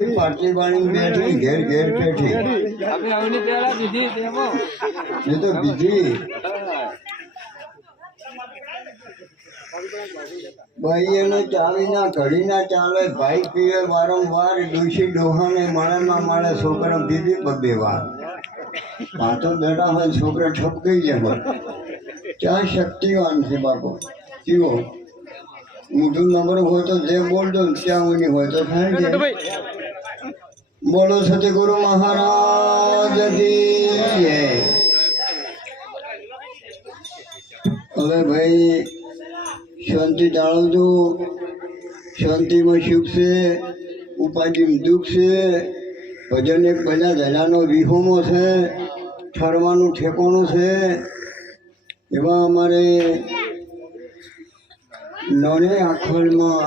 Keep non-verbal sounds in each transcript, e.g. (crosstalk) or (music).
પાટલી બાણી બેઠી ઘેર બેઠી. એ તો બીજી. ભાઈ એને ચાવી ના ઘડી ના ચાલે ભાઈ પીએ વારંવાર ડોશી ડોહાને મળે ના મળે છોકરા બીબી બબે વાર પાછો બેઠા હોય છોકરા છપ ગઈ જાય ક્યાં શક્તિવાન છે બાપુ? જીવો મોટું નંબર હોય તો જે બોલતો ત્યાં ઊની હોય તો થાય બોલો સતગુરુ મહારાજ હવે ભાઈ, શાંતિ જાળવજો શાંતિમાં સુખ છે, ઉપાધિમાં દુઃખ છે. ભજન એક બધા જલાનો વિહોમો છે. ઠરવાનું ઠેકોણું છે. એવા અમારે નોને આખોલમાં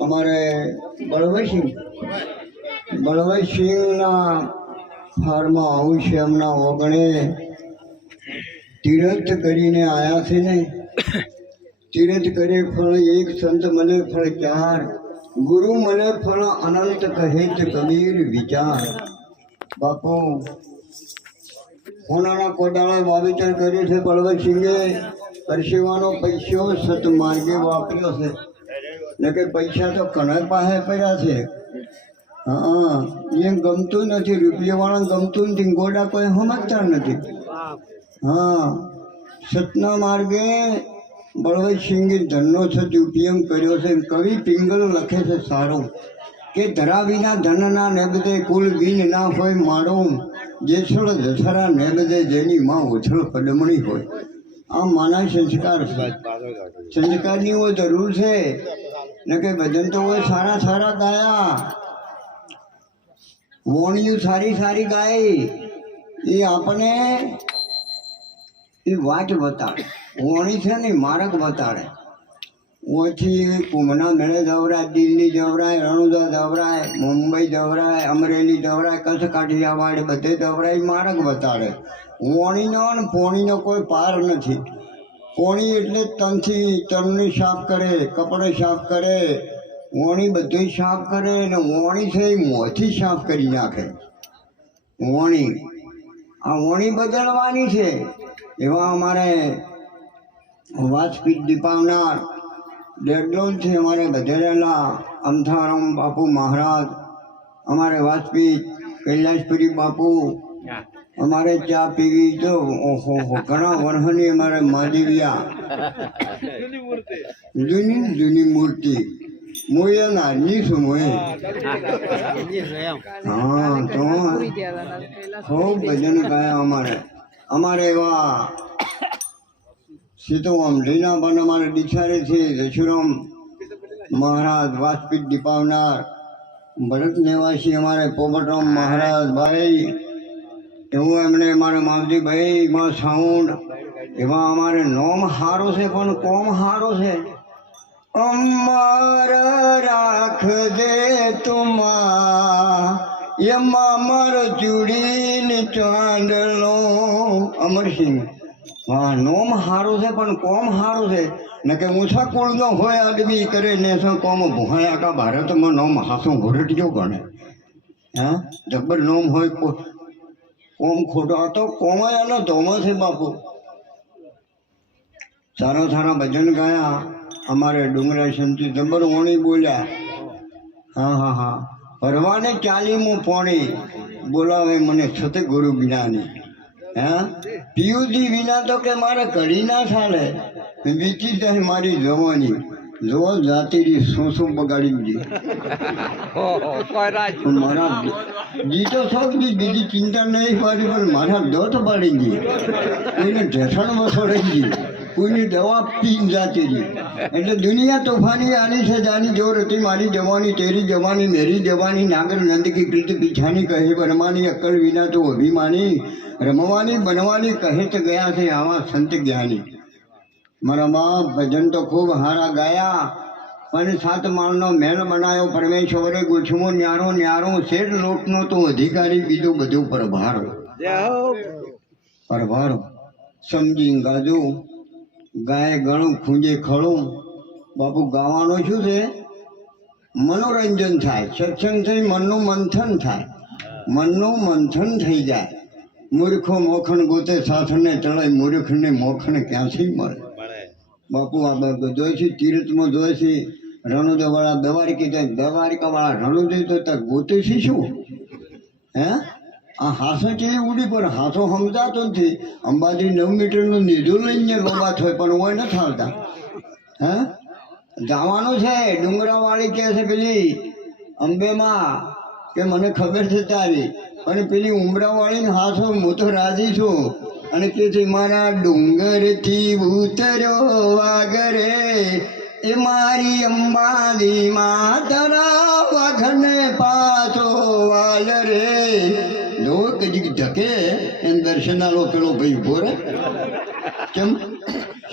અમારે બળવતસિંહ બળવતસિંહના ફાર્મમાં આવું છે એમના ઓગણે. તીરથ કરીને આવ્યા છે ને. તીરથ કરે ફળ એક સંત મને ફળ ચાર. ગુરુ મને ફળ અનંત કહે છે કબીર વિચાર. બાપુ હોનાના કોદાળા વાવેતર કર્યું છે બળવંતસિંહે પરસેવાનો પૈસો સતમાર્ગે વાપર્યો છે. ને કે પૈસા તો કણક પાસે પડ્યા છે. હા એમ ગમતું નથી રૂપિયાવાળાને ગમતું નથી ગોડા કોઈ સમજતા નથી. હા સતના માર્ગે બળવંતસિંહે ધનનો સદુપયોગ કર્યો છે કવિ પિંગલ લખે છે સારું કે ધરા વિના ધનના નેબદે કુલ બીન ના હોય મારું જેછળ દશરા નેબદે જેની માં ઉછળ પડમણી હોય. આ માના સંસ્કાર સંસ્કારની ઓ જરૂર છે. ને કે ભજન તો હોય સારા સારા ગાયા. વોણિયું સારી સારી ગાય. એ આપણે એ વાત બતાડે વોણી છે ને માર્ગ બતાડે ઓછી કુંભના મેળે જવરાય, દિલ્હી જવરાય અણુદા જવરાય, મુંબઈ જવરાય, અમરેલી જવરાય, કચ્છ કાઠિયાવાડ બધે જવરાય માર્ગ બતાડે વોણીનો અને પોણીનો કોઈ પાર નથી. પોણી એટલે તનથી તનની સાફ કરે, કપડે સાફ કરે વોણી બધું સાફ કરે અને ઓણી છે એ મોંથી સાફ કરી નાખે. ઓણી આ ઓણી બદલવાની છે. એવા અમારે વાસપીઠ દીપાવનાર છે અમારે બધેરેલા અમથારામ બાપુ મહારાજ અમારે વાસપીઠ કૈલાસપુરી બાપુ અમારે ચા પીવી તો ઓહો ઘણા વર્ષોની અમારે માદેવિયા જૂની જૂની મૂર્તિ. મોય નાની છું હા તો ખૂબ ભજન ગાયા અમારે. અમારે એવા સીતોરામ લીલાબન અમારે દીક્ષારે છે દશુરામ મહારાજ વાજપીઠ દીપાવનાર ભરત નિવાસી અમારે પોપટરામ મહારાજ ભાઈ એવું એમણે અમારે માવજીભાઈ એમાં સાઉન્ડ એવા અમારે નોમ હારો છે પણ કોમ હારો છે. અમર રાખજે તુમા. એમાં અમર ચૂડીને ચાંદલો. અમરસિંહ હા, નોમ હારું છે, પણ કોમ હારું છે. ને કે ઊંચા કુળનો હોય આદમી કરે ને શું કોમ ભૂહાય આખા ભારતમાં નોમ હાસું ઘોરટીઓ ગણે. હા જબ્બર નોમ હોય કોમ ખોટો. આ તો કોમાય એનો ધોમો છે બાપુ. સારા સારા ભજન ગાયા. અમારે ડુંગરા સંતી જબ્બર ઓણી બોલ્યા. હા હા હા. ભરવાને ચાલીમું પોણી બોલાવે મને છતે ગુરુ જ્ઞાની. હા? પિયુજી વિના તો કે મારે કરી ના ચાલે. વીતી જાય મારી જવાની. જો જાતિની શું શું બગાડી દીધી. મારા જીતો શોખ સૌ બીજી ચિંતા નહીં પાડી પણ મારા દોત પાડી ગઈ. એને ઢેસણ છોડી ગઈ. કોઈની દવા પીન જાતી હતી. એટલે દુનિયા તોફાની આની છે જાની જોર હતી. મારી જવાની, તેરી જવાની, મેરી જવાની, નાગર નંદકી પીછાની કહે, બનવાની અક્કલ વિના તો અભિમાની, રમવાની, બનવાની કહે તો ગયા છે આવા સંત જ્ઞાની. મારા બાપ ભજન તો ખૂબ હારા ગાયા, પણ સાત માળનો મહેલ બનાવ્યો પરમેશ્વરે ગુછવો ન્યારો ન્યારો શેઠ લોટનો તો અધિકારી બીજો બધું પરભારો. પરભારો. સમજી ગાજો. ગાય ગણું ખૂંજે ખળું. બાપુ ગાવાનું શું છે? મનોરંજન થાય. સત્સંગથી મનનું મંથન થાય. મનનું મંથન થઈ જાય. મૂર્ખો મોખણ ગોતે સાથને ચડાય મૂર્ખને મોખણ ક્યાંથી મળે? બાપુ આ બધું જોઈ છે તીર્થમાં જોઈ છે. રણુદવાળા દવારિકી દવારિકાવાળા રણુદય તો ગોતે છે શું? હે? આ હાસો કેવી ઉડી પણ હાસો સમજાતો નથી. અંબાજી નવ મીટરનું નીધું લઈને લોબા થાય, પણ હોય ન આવતા હે? જવાનું છે, ડુંગરાવાળી કહે છે પેલી, અંબેમાં, કે મને ખબર છે તારી. અને પેલી ઉમરાવાળી ને હાથો હું તો રાજી છું. અને કે છે, મારા ડુંગરથી ઉતર્યો વાગરે, એ મારી અંબાની માતરા વાઘને પાછો વાલ રે જો કજીક ઢકે એને દર્શન આલો પેલો ભાઈ ઊભો રે કેમ?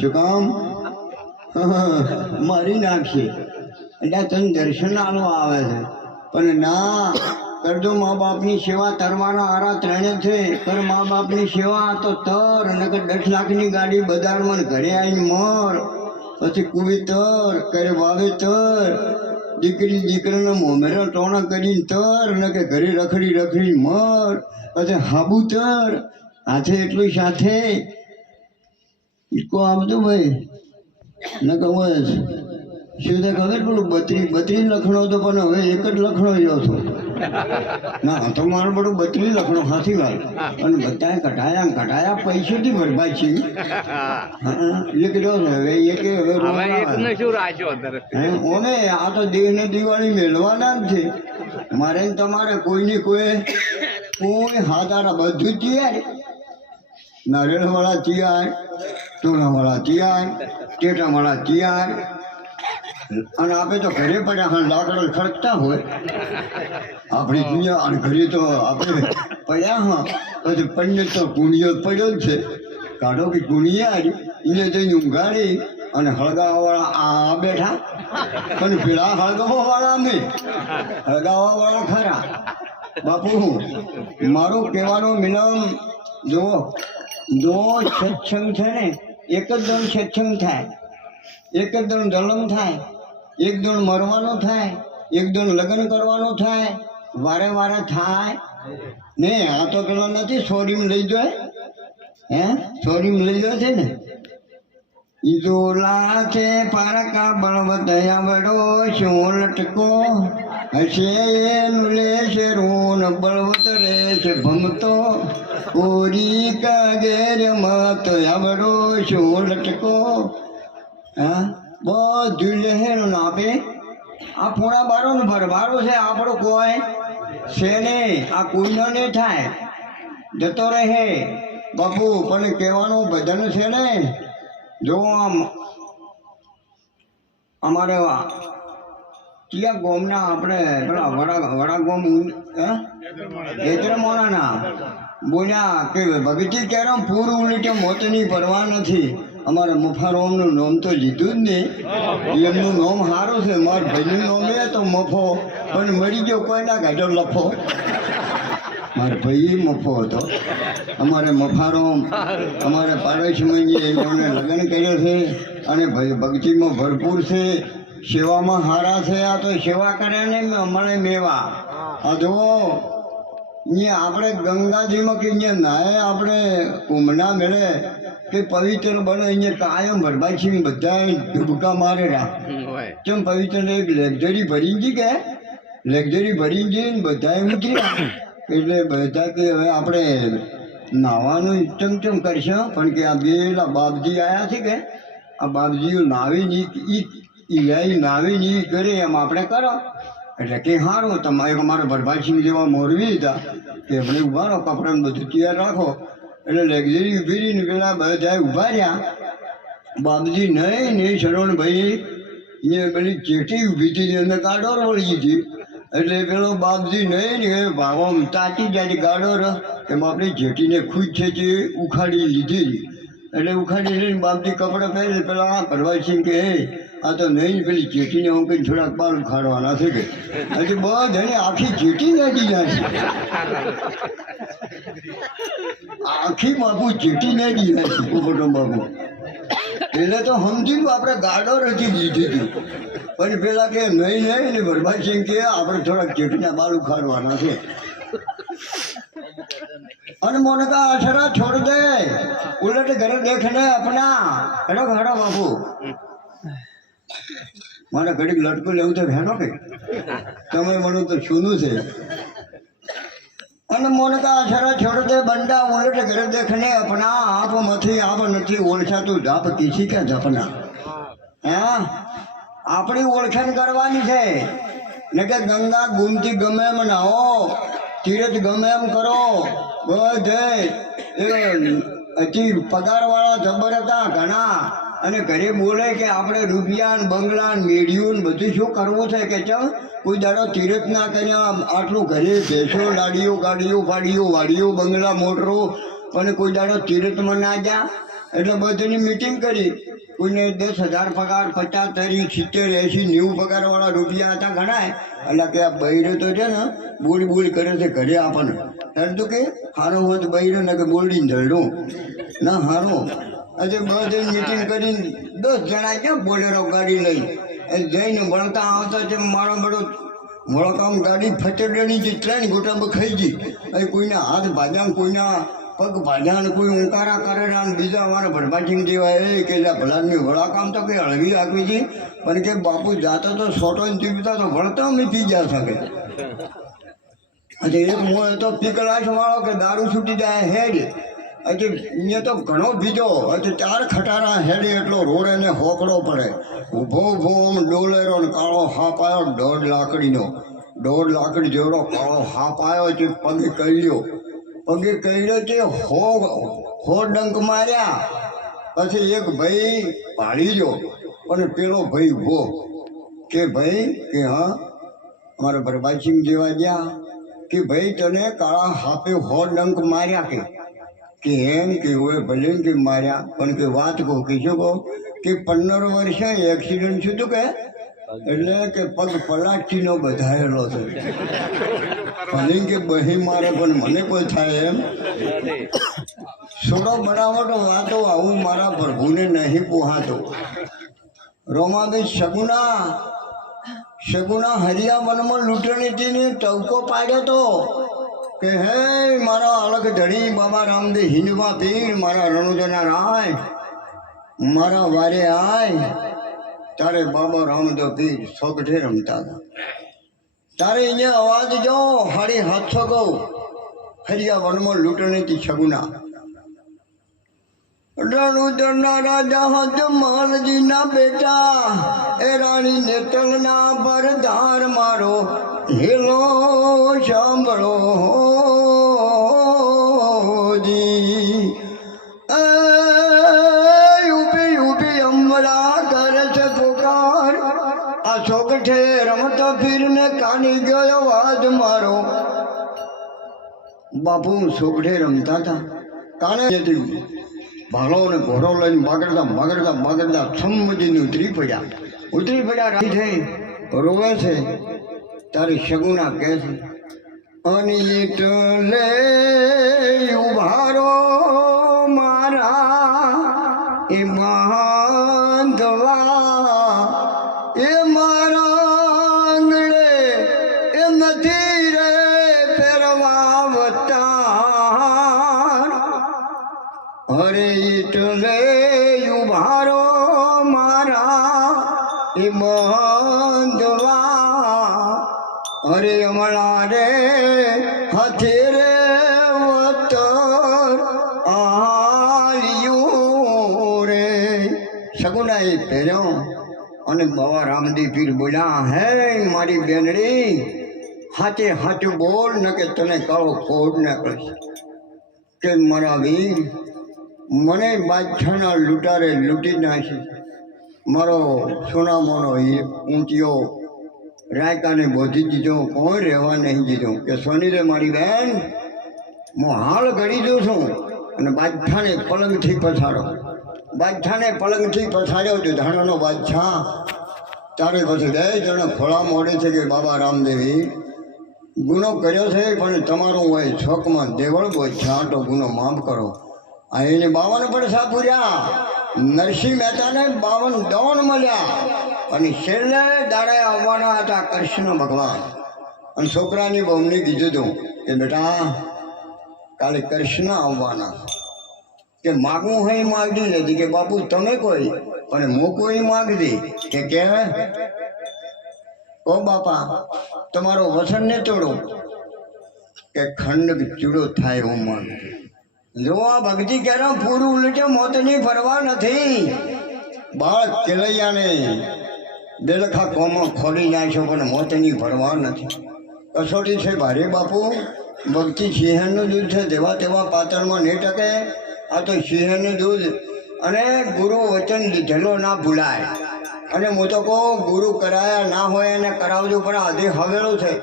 શું કામ? (laughs) મારી નાખશે. એટલે તને દર્શન આલો આવે છે. પણ ના કરજો મા બાપની સેવા તરવાના આરા ત્રણે છે. પણ મા બાપની સેવા તો તર, નકર દસ લાખની ગાડી બજારમાં ઘરે આવીને મર. પછી કુવી તર કરે વાવેતર. દીકરી દીકરાને મોમેરા ટોણા કરીને તર ને કે ઘરે રખડી રખડી મર. પછી હાબુ તર હાથે એટલું સાથે. ઈકો આપજો ભાઈ. ન કહું શું તે ખબર પેલું બત્રી બત્રી લખણો તો પણ હવે એક જ લખણો રહ્યો છો. ના તો મારું બધું બત્રી લખણો હાથી વાત. અને બધા કઢાયા કઢાયા પૈસા પૈસેથી ભરભાઈ છે. હા એક રહ્યો હવે એક હવે ઓમે આ તો દેહને દિવાળી મેળવાના જ છે. મારે ને તમારે કોઈની કોઈ કોઈ હાથારા બધું તૈયાર નારિયેળવાળા તૈયાર ટોલાવાળા તૈયાર ટેટાવાળા તૈયાર અને આપણે તો ઘરે પડ્યા હા લાકડો ખડકતા હોય. આપણી દુનિયા અને ઘરે તો આપણે પડ્યા હા પછી પંડિત તો કુણિયો પડ્યો છે. કાઢો કે કુણિયા એને જઈને ઊંઘાડી અને હળગાવાવાળા આ બેઠા. પણ પેલા હળગાવાવાળા નહીં હળગાવાવાળા ખરા. બાપુ, મારું કહેવાનો મિનિમમ જુઓ. જો સત્સંગ છે ને, એક જ દમ સત્સંગ થાય. એક જ દણ જન્મ થાય, એક દણ મરવાનો થાય, એક દણ લગ્ન કરવાનું થાય, વારે વારે થાય. ને આ તો પેલો નથી, સોરીમ લઈ જાય. હે? સોરીમ લઈ જાય છે ને? ઈદોલા છે પારકા બળવતયા વડો, શું લટકો? હશે એનું લેશે રૂન બળવત રહેશે ભમતો. ઓરી કાગેર મત આવડો, શું લટકો? હા? બધું લહેરું આપે. આ પૂણા બારો નો ભરભારો છે, આપણો કોઈ છે નહીં. આ કોઈનો નહીં થાય. જતો રહે. બાપુ, પણ કહેવાનું ભજન છે ને? જો આમ અમારે કયા ગોમના આપણે પેલા વડા વડા ગોમ હેતરમોણાના. બોલ્યા કે ભગતી કેરમ પૂર ઉલટે મોતની પરવા નથી. અમારે મફારોમનું નામ તો લીધું જ નહીં. એમનું નામ સારું છે મારા ભાઈનું નામ એ તો મફો. પણ મરી ગયો કોઈ ના કાઢ્યો લફો. મારા ભાઈ મફો હતો. અમારે મફારોમ અમારે પાડોશમાં એમને લગ્ન કર્યો છે અને ભાઈ ભક્તિમાં ભરપૂર છે. સેવામાં સારા છે આ તો સેવા કરે ને મળે મેવા. આ જુઓ અહીંયા આપણે ગંગાજીમાં કે અહીંયા નાય આપણે કુંભના મેળે કે પવિત્ર બને અહીંયા કાયમ ભરભાઈ સિંહ બધા ડૂબકા મારે હોય. કેમ પવિત્ર એક લક્ઝરી ભરી ગઈ કે? લક્ઝરી ભરી ગઈ ને બધા ઉતર્યા એટલે બધા કે હવે આપણે નાવાનું ચમચમ કરશે પણ કે આ બેલા બાપજી આવ્યા છે કે? આ બાપજી નાવી ની ઈ ઈ નાવી ની કરે એમ આપણે કરો. એટલે કે સારું તમારે અમારા ભરભાઈસિંહ જેવા મોરવી હતા કે એમણે ઊભા રહો કપડાને બધું તૈયાર રાખો. એટલે લક્ઝરી ઊભી રહી પેલા બધા ઊભા રહ્યા. બાપજી, નહીં નહીં, શરવણભાઈ, એ પેલી ચેટી ઊભી હતી અંદર ગાડોર વળી હતી. એટલે પેલો બાપજી, નહીં ને ભાવો તાતી જાય ગાડોર એમ આપણી જેટીને ખુદ છે તે ઉખાડી લીધી એટલે ઉખાડી લઈને બાપજી કપડાં પહેરે પેલા ભરવાસિંહ કે, હે, આ તો નહીં, પેલી ચેટીને હું કંઈ થોડાક બાર ઉખાડવાના છે કે. હજી બધાને આખી ચેટી નાખી જાય આખી બાપુ ચેટી નાખી જાય પોપટો બાપુ એટલે તો સમજી આપણે ગાડો રચી દીધી હતી પણ પેલા કે નહીં નહીં, ને ભરભાઈ કે આપણે થોડાક ચીટીના બાલ ઉખાડવાના છે. અને મોને કા અઠરા છોડ દે. ઉલટ ઘરે દેખને અપના. હેડો ઘડો બાપુ મારે ઘડીક લટકું લેવું તો હેનો કે. તમે મને તો સુનું છે. અને મોનકા અઠરા છોડ દે બંડા ઉલટ ઘરે દેખને અપના આપ મથી આપ નથી ઓળખાતું. જાપ કીસી કે જપના? હા. આપણી ઓળખાણ કરવાની છે. ને કે ગંગા ગુમતી ગમે એમ નાહો તીરથ ગમે એમ કરો બધે. એ પગારવાળા જબર હતા ઘણા. અને ઘરે બોલે કે આપણે રૂપિયા બંગલા મેડિયું ને બધું શું કરવું છે કે ચમ કોઈ દાડો તીરથ ના કર્યા આટલું ઘરે ભેંસો, લાડીઓ, ગાડીઓ ફાડીઓ વાડીઓ, બંગલા, મોટરો, અને કોઈ દાડો તીરથમાં ના ગયા એટલે બધાની મીટિંગ કરી. કોઈને દસ હજાર પગાર, પચાસ ત્રીસ સિત્તેર એંસી નેવું પગારવાળા રૂપિયા હતા ગણાય એટલે કે આ બૈરો તો છે ને, બોલ બોલ કરે છે ઘરે આપણને. તો કે, હારો હોત બૈરો ને કે બોલડીને ધરડું. ના, હારો. આજે બધે મિટિંગ કરીને દસ જણા ક્યાં બોલેરો ગાડી લઈ? એ જઈને વળતા આવતા છે મારો બધો વળકામ ગાડી ફચડેલી છે ત્રણ ગોટામાં ખાઈ ગઈ. એ કોઈના હાથ ભાજ્યા કોઈના પગ ભાજ્યા ને કોઈ ઉંકારા કરેલા ને બીજા અમારા ભરભાસિંગ જેવા એ કે ભલાની વળાકામ તો કંઈ હળવી આપી છે? પણ કે બાપુ જાતો તો સોટો ને ચીપતા તો વળતા અમે પી ગયા શકે આજે એક હું તો પીકલાશ વાળો કે દારૂ છૂટી જાય હેડ. હજી અહીંયા તો ઘણો બીજો હજી ચાર ખટારા હેડે એટલો રોડ એને હોકડો પડે. ઊભો ઊભો આમ ડોલેરો ને કાળો હાપ આવ્યો દોઢ લાકડીનો. દોઢ લાકડી જેવડો કાળો હાપ આવ્યો છે, પગે કર્યો. પગે કર્યો છે હો હો ડંક માર્યા. પછી એક ભાઈ પાડી જો અને પેલો ભાઈ ઊભો. કે ભાઈ, કે હા, અમારા પ્રભાતસિંહ જેવા ગયા. કે ભાઈ, તને કાળા હાપે હો ડંક માર્યા કે? કે એમ કે હોય ભલે માર્યા, પણ કે વાત કહું. કે શું કહું કે પંદર વર્ષે એક્સિડન્ટ થયું કે? એટલે કે પગ પલાટીનો બધાયેલો છે ભલે કે બહી મારે, પણ મને કોઈ થાય એમ. છોડો બનાવટો વાતો આવું મારા પ્રભુને નહીં પોહાતો. રોમાબેન શગુના શગુના હરિયા વનમાં લૂંટણીથી ટવકો પાડ્યો તો. કે હે મારા અલગ ધણી બાબા રામદેવ હિંદવા પીર, મારા રણુજના રાય, મારા વારે આય, તારે બાબા રામદેવ પીર સોગઠે રમતા હતા. તારે એને અવાજ જો, હાડી હાથસો ગૌ હરિયા વનમાં લૂંટણીથી છગુના. રણુજના રાજા હજ માલજીના બેટા, એ રાણી નેતલના પરધાર મારો હેલો. બાપુ છોકઠે રમતા હતા. કાણે જતી ભાલો અને ઘોડો લઈને બગડતા બગડતા બગડતા સમજીને ઉતરી પડ્યા. ઉતરી પડ્યા રાઈ થઈ, રોવે છે, તારી શગુના કહે છે અને એટલે ઉભારો મારા, એ બાંધવા રામદેવ પીર બોલ્યા, હે મારી બેનડી હાચે હાચું બોલ ન કે તને કાળો ખોડ ને કહીશ કે મારા વીર, મને બાદશાહના લૂંટારે લૂંટી નાખી મારો સોનામોનો ઊંચિયો રાયકાને બોધી દીધો, કોઈ રહેવા નહીં દીધો. કે સોનીરે મારી બેન, હું હાલ ઘડી દઉં છું અને બાદશાહને પલંગથી પછાડો બાદશાહને પલંગથી પછાડ્યો તો ધાણાનો બાદશાહ તારે પછી બે જણા ખોળા મોડે છે કે, બાબા રામદેવી, ગુનો કર્યો છે, પણ તમારો હોય છોકમાં દેવળ બોલ છાંટો ગુનો માફ કરો. અહીંને બાવન પડસા પૂર્યા નરસિંહ મહેતાને બાવન દવન મળ્યા. અને છેલ્લે દાડે આવવાના હતા કૃષ્ણ ભગવાન. અને છોકરાની બહુને કીધું હતું કે, બેટા, કાલે કૃષ્ણ આવવાના. કે માગવું હોય માગી નથી કે બાપુ, તમે કોઈ પણ હું કોઈ દે કે કેવે ઓ બાપા, તમારો વસન ને તોડો. કે ખંડ ચૂડો થાય હું માગું જો આ ભક્તિ કેરા પૂરું ઉલટે, મોતની ફરવા નથી. બાળક કેલૈયાને બેલખા કોમો ખોલી નાખ્યો, પણ મોતની ફરવા નથી. કસોટી છે ભારે બાપુ, ભક્તિ સિંહણનું દૂધ છે તેવા તેવા પાત્રમાં નહીં ટકે. આ તો સિંહણનું દૂધ અને ગુરુ વચન લીધેલો ના ભૂલાય. અને હું તો કહું, ગુરુ કરાયા ના હોય એને કરાવજો, પણ આજે હવેલો છે.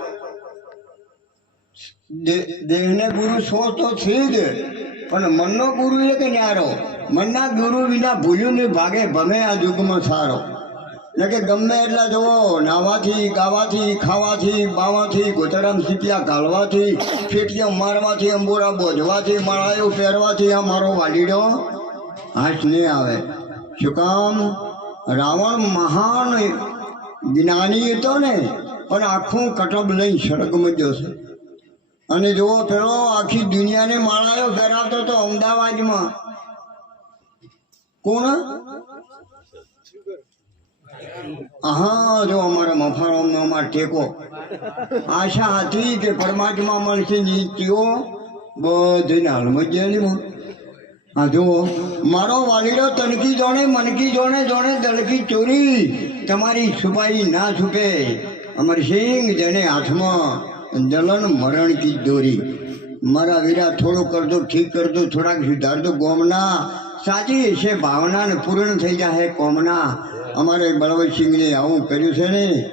દેહને ગુરુ સો તો છે જ, પણ મનનો ગુરુ એ કે ન્યારો? મનના ગુરુ વિના ભૂલ્યું ને ભાગે, ભમે આ યુગમાં સારો. એટલે કે ગમે એટલા જુઓ, નાવાથી, ગાવાથી, ખાવાથી, બાવાથી, ગોતરામ સીપિયા ગાળવાથી, ફેટિયા મારવાથી, અંબોરા બોજવાથી, માળાયો પહેરવાથી આ મારો વાલીડો હાથ નહીં આવે. શું કામ? રાવણ મહાન જ્ઞાની હતો ને, પણ આખું કટબ નહીં સડકમાં જશે અને જુઓ પેલો આખી દુનિયાને માળાયો ફેરાવતો તો અમદાવાદમાં. કોણ? હા જો અમારા મફારામનો અમારો ટેકો. આશા હતી કે પરમાત્મા મળશે નીતિઓ બધીને હાલમાં જેલીમાં. હા જુઓ, મારો વાલીડો તનકી જોણે મનકી જોણે જોણે દલકી ચોરી. તમારી છુપાઈ ના છુપે અમર સિંહ જેને હાથમાં દલન મરણ કી દોરી. મારા વીરા થોડું કરજો, ઠીક કરજો, થોડાક સુધારજો, ગોમના. સાચી છે ભાવના ને પૂર્ણ થઈ જાય કોમના. અમારે બળવતસિંહને આવું કર્યું છે ને?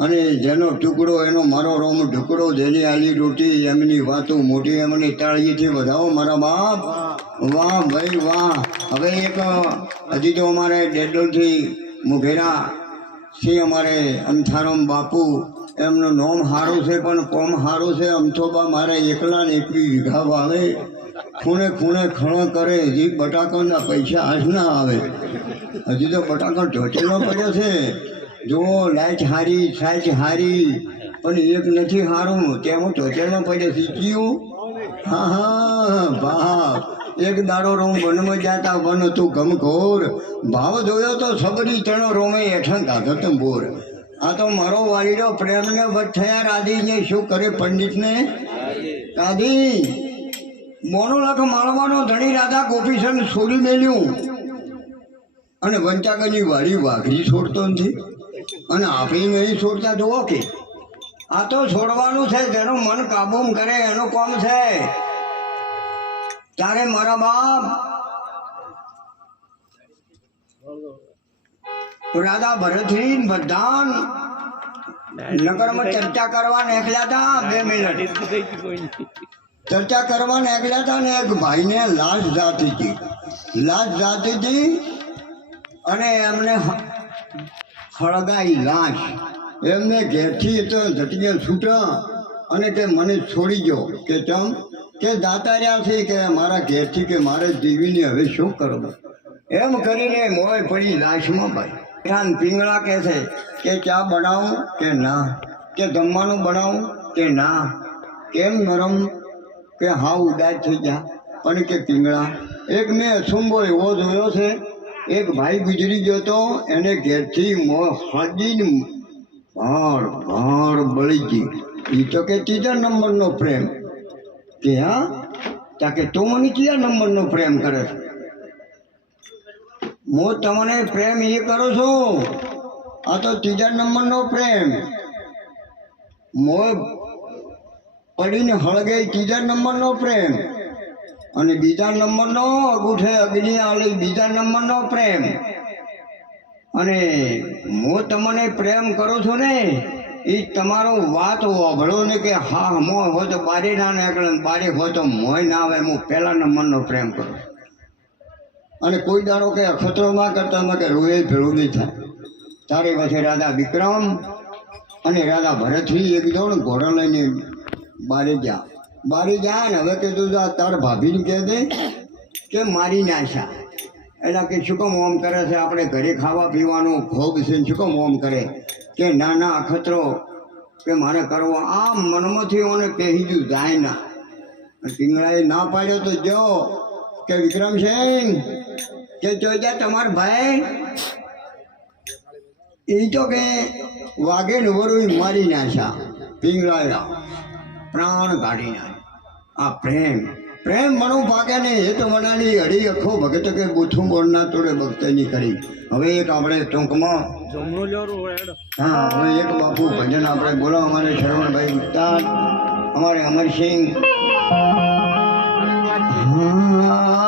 અને જેનો ટુકડો, એનો મારો રોમ ઢુકડો જેની આલી રોટી, એમની વાતો મોટી, એમની તાળીથી વધાવો, મારા બાપ. વાહ ભાઈ, વાહ. હવે એક, હજી તો અમારે ડેડોલથી મુઘેરા છે અમારે અમથારામ બાપુ. એમનું નોમ સારું છે, પણ કોમ સારું છે. અમથોબા મારે એકલા ને એકવી વીઘા વાવે. ખૂણે ખૂણે ખણ કરે, હજી બટાકાના પૈસા હાથ ના આવે. હજી તો બટાકા ઢોચેલો પડ્યો છે. જો લાઈટ હારી સાઈટ હારી, પણ એક નથી હારું તે હું ઢોચેલો પડે શીખ્યું. હા હા, બાપ. એક દાડો રોમ વનમાં જાતા વન તું ગમખોર. ભાવ જોયો તો સબરી ચણો રોમે હેઠણ ગાધો તંબોર આ તો મારો વાલીડો પ્રેમને વધ થયા, રાધીને શું કરે પંડિતને? રાધી, મોનો લાખ માળવાનો ધણી રાધા ગોપીસન છોડી મેલ્યું. અને વંચાગની વાળી વાઘરી છોડતો નથી. અને આપણે નહીં છોડતા જોવો કે. આ તો છોડવાનું છે, જેનું મન કાબૂમ કરે એનું કામ છે. તારે મારા બાપ રાધા ભરતસિંહ બધાન નગરમાં ચર્ચા કરવા નીકળ્યા હતા, બે મિનિટ. ચર્ચા કરવા નીકળ્યા હતા ને એક ભાઈને લાશ જાતી હતી. લાશ જાતી હતી અને એમને હળગાઈ લાશ. એમને ઘેરથી તો ઝટકે છૂટા અને કે મને છોડી ગયો કે ચમ, કે દાતા રહ્યા છે કે મારા ઘેરથી કે મારે જીવીને હવે શું કરવું? એમ કરીને મોય પડી લાશમાં ભાઈ. ધ્યાન પિંગળા કહે છે કે ચા બનાવું કે ના? કે જમવાનું બનાવું કે ના? કેમ નરમ? કે હા ઉદાસ થઈ ગયા પણ કે પિંગળા, એક મેં અસુંબો એવો જોયો છે એક ભાઈ ગુજરી ગયો તો એને ઘેરથી મો હાજીને ભાડ ભાડ બળી ગઈ. એ તો કે ત્રીજા નંબરનો પ્રેમ. કે હા? ત્યાં કે તું મને કયા નંબરનો પ્રેમ કરે છે. હું તમને પ્રેમ એ કરું છું. આ તો ત્રીજા નંબરનો પ્રેમ. મોં પડીને હળગે ત્રીજા નંબરનો પ્રેમ. અને બીજા નંબરનો અગુઠે અગ્નિ આલી, બીજા નંબરનો પ્રેમ. અને હું તમને પ્રેમ કરું છું ને, એ તમારો વાત વાભળો ને કે હા મો હો તો બારે ના નીકળે, બારે હો તો મોય ના આવે, હું પહેલા નંબરનો પ્રેમ કરું અને કોઈ દાડો કે અખતરોમાં ના કરતા માં કે રોએ ભેળું નહીં થાય. તારે પછી રાધા વિક્રમ અને રાધા ભરતસિંહ એક દોડ ઘોડો લઈને બારે જા બારે જા ને હવે કીધું જા, તાર ભાભીને કહે દે કે મારી નાશા એના કે શું કામ ઓમ કરે છે? આપણે ઘરે ખાવા પીવાનું ભોગ છે શું કામ ઓમ કરે? કે ના ના અખતરો કે મારે કરવો આમ મનમાંથી ઓને કહી દઉં જાય ના. પિંગળાએ ના પાડ્યો તો જો, કે વિક્રમસિંહ કે જોઈ જા તમારા ભાઈ. એ તો કે વાઘે ને મારી નાશા પિંગળાયા પ્રાણ કાઢી નાખ્યા. આ પ્રેમ. પ્રેમ મનુ પાકે નહીં એ તો મનાની અડી અખો ભગત કે બુથું બોલના તોડે ભક્તની કરી. હવે એક આપણે ટૂંકમાં હા હવે એક બાપુ ભજન આપણે બોલો અમારે શરવણભાઈ ઉત્તાન અમારે અમરસિંહ. હા.